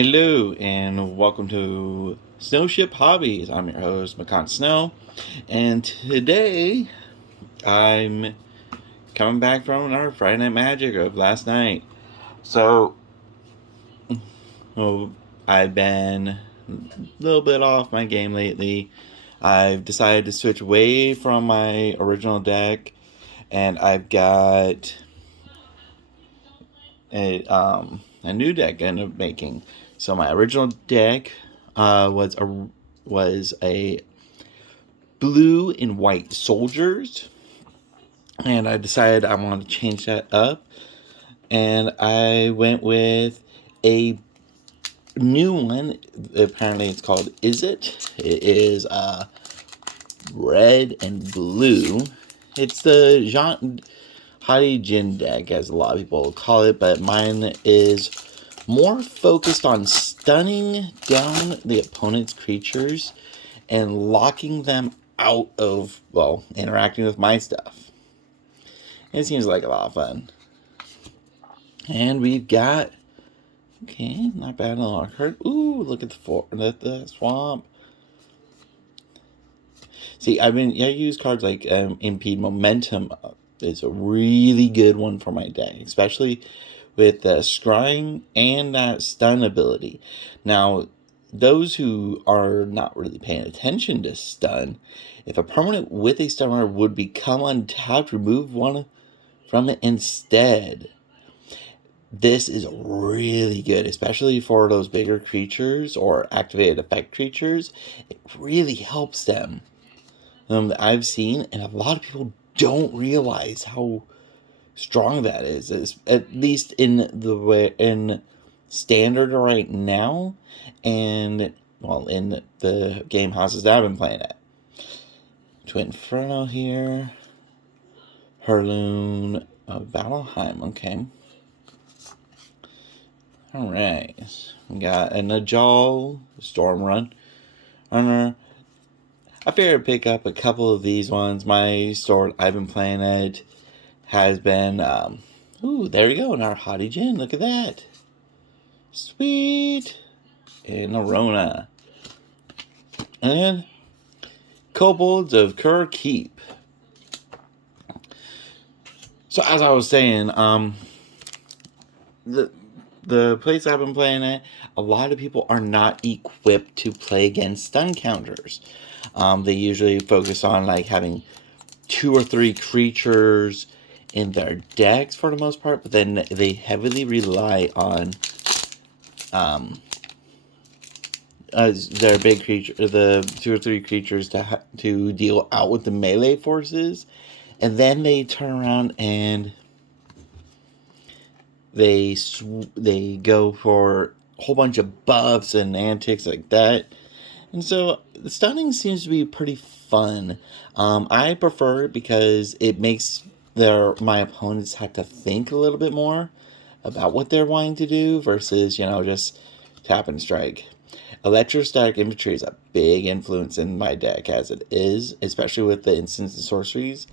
Hello and welcome to Snowship Hobbies. I'm your host, Macon Snow, and today I'm coming back from our Friday Night Magic of last night. So, well, I've been a little bit off my game lately. I've decided to switch away from my original deck, and I've got a new deck I ended up making. So my original deck was a blue and white soldiers, and I decided I wanted to change that up, and I went with a new one. Apparently, it's called Is It? It is red and blue. It's the Jean Hadi Jin deck, as a lot of people call it, but mine is more focused on stunning down the opponent's creatures and locking them out of, well, interacting with my stuff. It seems like a lot of fun. And we've got, okay, not bad on our card. Ooh, look at the swamp. See, I use cards like Impede Momentum. It's a really good one for my deck, especially with scrying and that stun ability. Now, those who are not really paying attention to stun, if a permanent with a stunner would become untapped, remove one from it instead. This is really good, especially for those bigger creatures or activated effect creatures. It really helps them. I've seen, and a lot of people don't realize how strong that is at least in the way in standard right now, and well, in the game houses that I've been playing at. Twin Inferno here, Herloon, Valheim. Okay, all right. We got a Najal Storm Runner. I figured I'd pick up a couple of these ones. My store I've been playing at has been, ooh, there we go, in our Hadi Jin. Look at that. Sweet. And Arona. And Kobolds of Kur Keep. So as I was saying, the place I've been playing at, a lot of people are not equipped to play against stun counters. They usually focus on like having 2 or 3 creatures in their decks for the most part, but then they heavily rely on their big creature, the 2 or 3 creatures to deal out with the melee forces, and then they turn around and they go for a whole bunch of buffs and antics like that. And so the stunning seems to be pretty fun. I prefer it because it makes my opponents have to think a little bit more about what they're wanting to do versus, just tap and strike. Electrostatic infantry is a big influence in my deck as it is, especially with the instants and sorceries.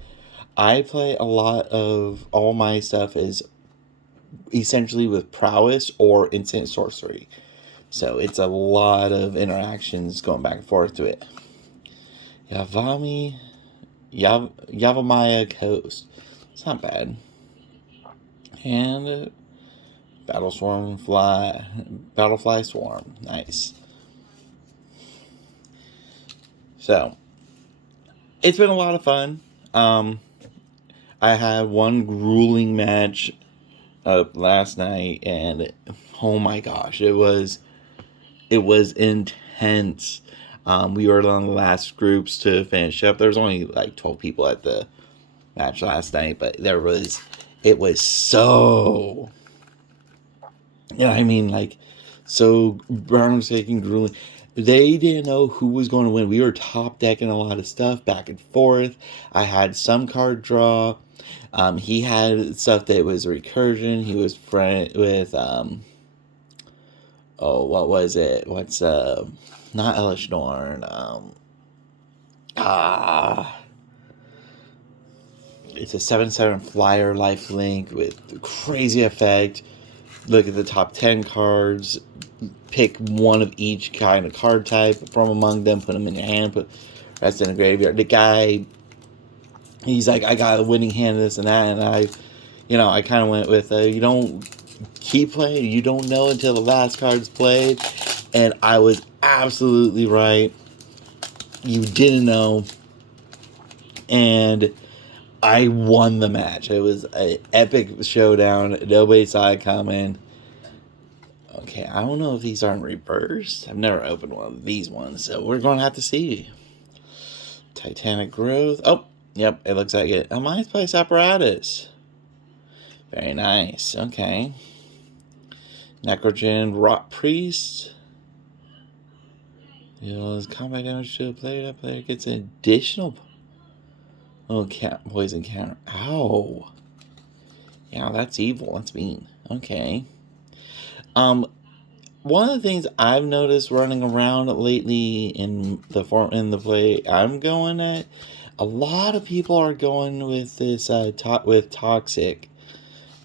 I play a lot of all my stuff is essentially with prowess or instant sorcery. So it's a lot of interactions going back and forth to it. Yavimaya Coast. It's not bad. And Battlefly Swarm. Nice. So, it's been a lot of fun. I had one grueling match last night, and oh my gosh, it was intense. We were on the last groups to finish up. There was only like 12 people at the match last night, but it was so, like, so groundbreaking, grueling. They didn't know who was going to win. We were top decking a lot of stuff back and forth. I had some card draw. He had stuff that was recursion. He was friend with what was it? What's not Elish Norn. It's a 7/7 flyer life link with crazy effect. Look at the top 10 cards. pick one of each kind of card type from among them, put them in your hand, put the rest in the graveyard. The guy, he's like, I got a winning hand, this and that, and I kind of went with, you don't keep playing, you don't know until the last card's played, and I was absolutely right. You didn't know, and I won the match. It was an epic showdown. Nobody saw it coming. Okay, I don't know if these are in reverse. I've never opened one of these ones, so we're going to have to see. Titanic Growth. Oh, yep, it looks like it. A Mind Place Apparatus. Very nice. Okay. Necrogen Rot Priest. Deals combat damage to a player. That player gets an additional poison counter. Ow. Yeah, that's evil. That's mean. Okay. One of the things I've noticed running around lately in the play I'm going at, a lot of people are going with this with Toxic,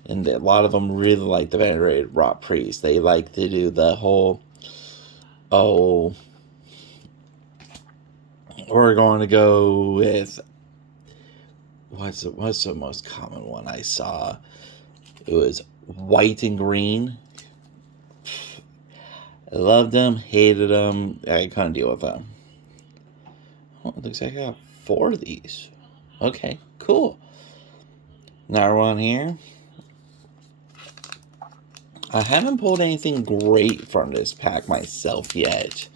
and a lot of them really like the Venerated Rot Priest. They like to do the whole, we're going to go with what's the most common one I saw? It was white and green. I loved them, hated them. I couldn't deal with them. Oh, it looks like I got 4 of these. Okay, cool. Another one here. I haven't pulled anything great from this pack myself yet.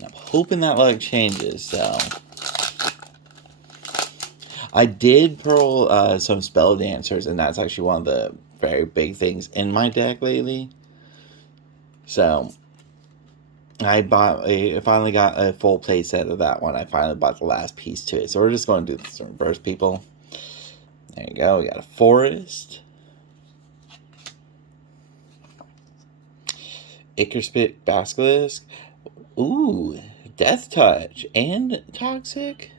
I'm hoping that luck changes, so. I did pull some Spell Dancers, and that's actually one of the very big things in my deck lately. So, I finally got a full play set of that one. I finally bought the last piece to it. So we're just going to do this in reverse, people. There you go. We got a Forest. Ichorspit Basilisk. Ooh, Death Touch and Toxic.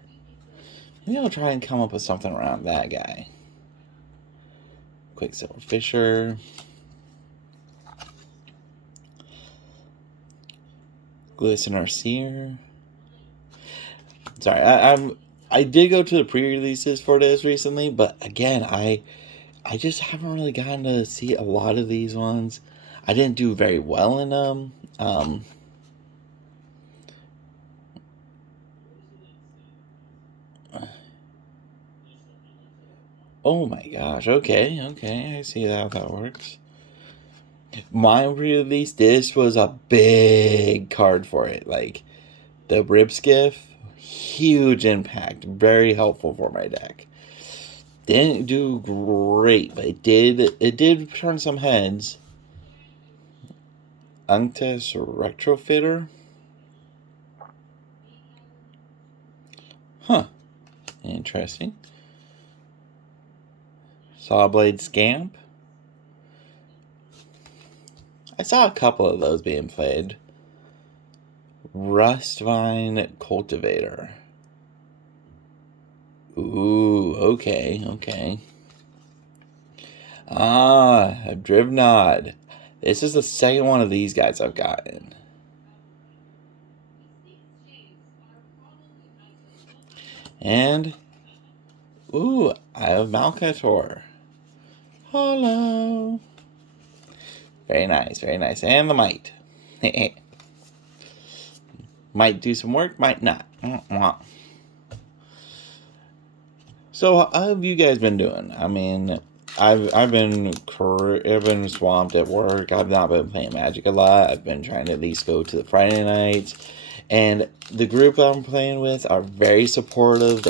Maybe I'll try and come up with something around that guy. Quicksilver Fisher. Glistener Seer. Sorry, I did go to the pre-releases for this recently, but again, I just haven't really gotten to see a lot of these ones. I didn't do very well in them. Oh my gosh, okay, I see how that works. My re-release, this was a big card for it. Like, the Rib Skiff, huge impact, very helpful for my deck. Didn't do great, but it did turn some heads. Unctus Retrofitter. Huh. Interesting. Sawblade Scamp. I saw a couple of those being played. Rustvine Cultivator. Ooh, okay. Drivnod. This is the second one of these guys I've gotten. And, ooh, I have Malcator. Hello. Very nice. And the Might. Might do some work, might not. So, how have you guys been doing? I mean, I've been swamped at work. I've not been playing Magic a lot. I've been trying to at least go to the Friday nights. And the group I'm playing with are very supportive.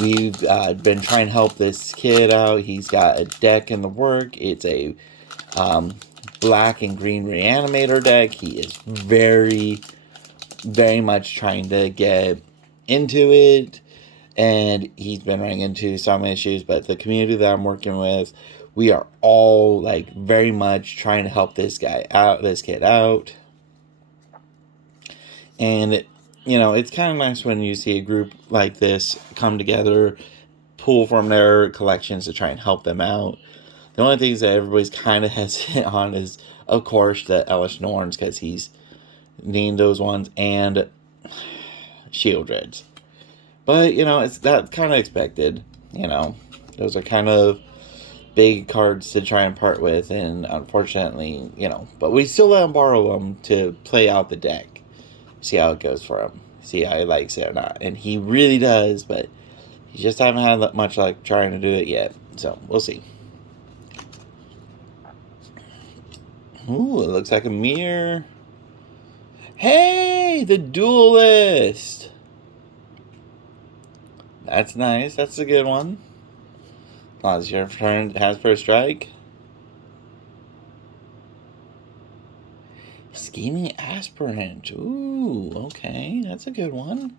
We've been trying to help this kid out. He's got a deck in the work. It's a black and green Reanimator deck. He is very, very much trying to get into it. And he's been running into some issues, but the community that I'm working with, we are all like very much trying to help this kid out. And it's kind of nice when you see a group like this come together, pull from their collections to try and help them out. The only things that everybody's kind of hesitant on is, Of course, the Ellis Norns, because he's named those ones, and Shieldreds. But, it's that kind of expected. Those are kind of big cards to try and part with, and unfortunately, but we still let him borrow them to play out the deck. See how it goes for him. See how he likes it or not. And he really does, but he just haven't had that much luck trying to do it yet. So, we'll see. Ooh, it looks like a mirror. Hey, the Duelist! That's nice. That's a good one. As long as your turn has first strike. Scheming Aspirant. Ooh, okay. That's a good one.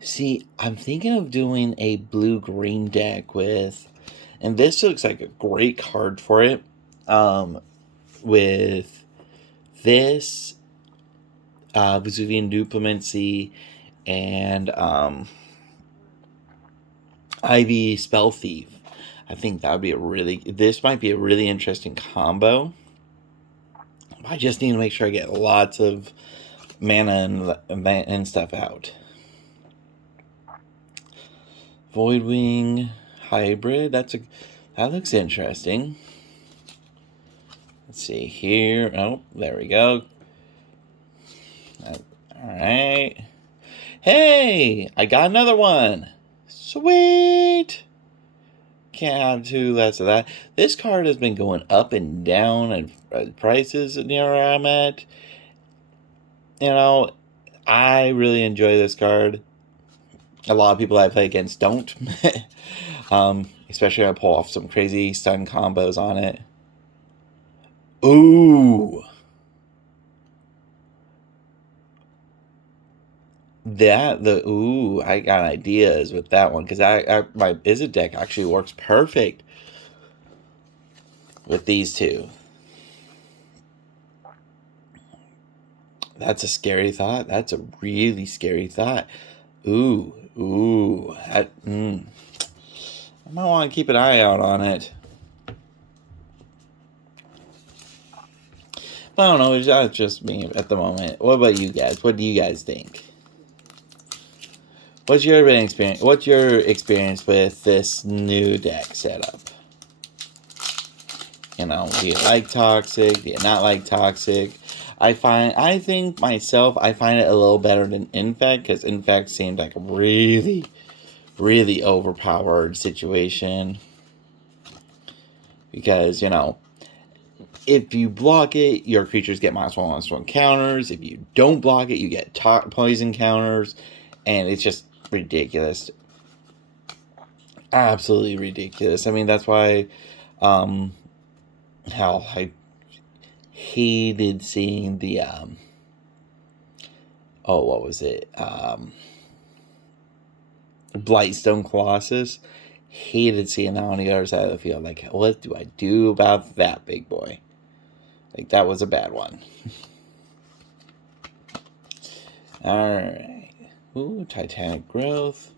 See, I'm thinking of doing a blue-green deck with, and this looks like a great card for it, with this, Vesuvian Duplimancy, and Ivy Spell Thief. I think that would be this might be a really interesting combo. I just need to make sure I get lots of mana and stuff out. Voidwing Hybrid. That looks interesting. Let's see here. Oh, there we go. All right. Hey, I got another one. Sweet. Can't have two less of that. This card has been going up and down and prices near where I'm at. I really enjoy this card. A lot of people I play against don't. Especially when I pull off some crazy stun combos on it. Ooh. I got ideas with that one, because my Izzet deck actually works perfect with these two. That's a scary thought. That's a really scary thought. Ooh. I might want to keep an eye out on it. But I don't know. It's just me at the moment. What about you guys? What do you guys think? What's your experience with this new deck setup? Do you like Toxic? Do you not like Toxic? I think myself, I find it a little better than Infect, because Infect seemed like a really, really overpowered situation. Because, if you block it, your creatures get -1/-1 counters. If you don't block it, you get poison counters. And it's just ridiculous. Absolutely ridiculous. I mean, that's why, hell, I hated seeing the, what was it? Blightstone Colossus. Hated seeing that on the other side of the field. Like, what do I do about that, big boy? Like, that was a bad one. Alright. Ooh, Titanic Growth.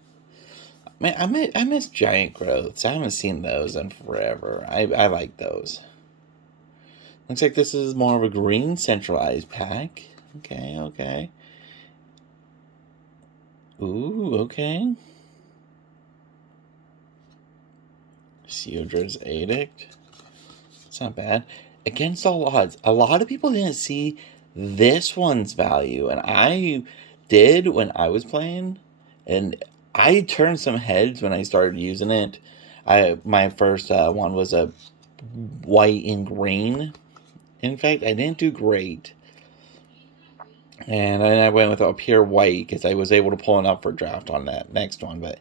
Man, I miss Giant Growths. I haven't seen those in forever. I like those. Looks like this is more of a green centralized pack. Okay. Ooh, okay. Shieldred's Edict. It's not bad. Against all odds, a lot of people didn't see this one's value, and I did when I was playing, and I turned some heads when I started using it. My first one was a white and green. In fact, I didn't do great, and then I went with a pure white because I was able to pull enough for draft on that next one, but it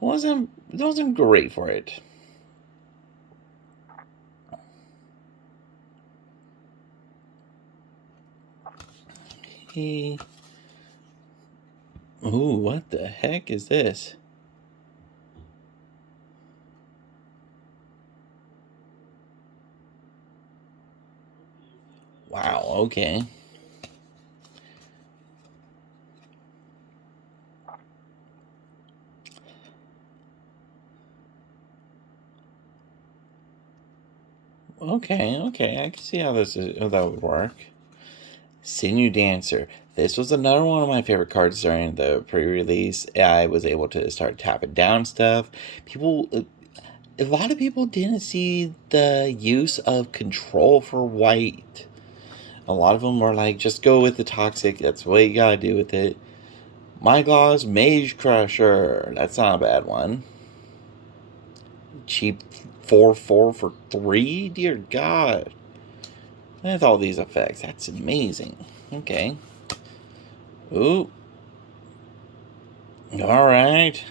wasn't great for it. Ooh, what the heck is this? Wow, okay. Okay, I can see how that would work. Sinew Dancer. This was another one of my favorite cards during the pre-release. I was able to start tapping down stuff. A lot of people didn't see the use of control for white. A lot of them were like, just go with the toxic. That's what you gotta do with it. Mygloss Mage Crusher. That's not a bad one. Cheap 4/4 for 3? Dear God. With all these effects, that's amazing. Okay. Ooh. Alright.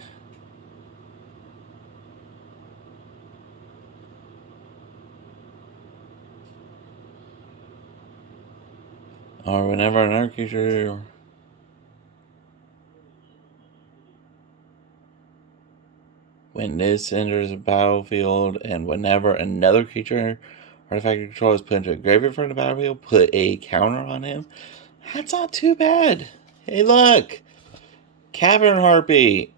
Or whenever another creature. When this enters a battlefield, and whenever another creature artifact control is put into a graveyard from the battlefield, put a counter on him. That's not too bad. Hey, look! Cavern Harpy!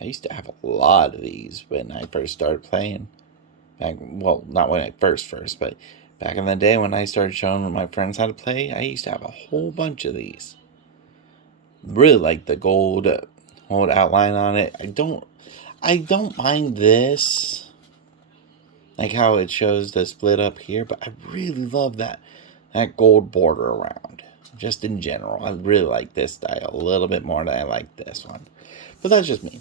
I used to have a lot of these when I first started playing. Well, not when I first, but back in the day when I started showing my friends how to play, I used to have a whole bunch of these. Really like the gold outline on it. I don't mind this, like how it shows the split up here, but I really love that gold border around. Just in general, I really like this style a little bit more than I like this one. But that's just me.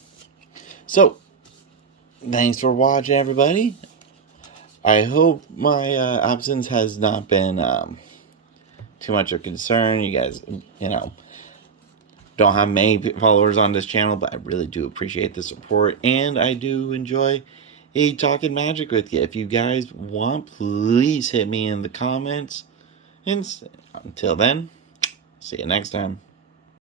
So, thanks for watching, everybody. I hope my absence has not been too much of concern. You guys, don't have many followers on this channel, but I really do appreciate the support, and I do enjoy talking Magic with you. If you guys want, please hit me in the comments. And until then, see you next time.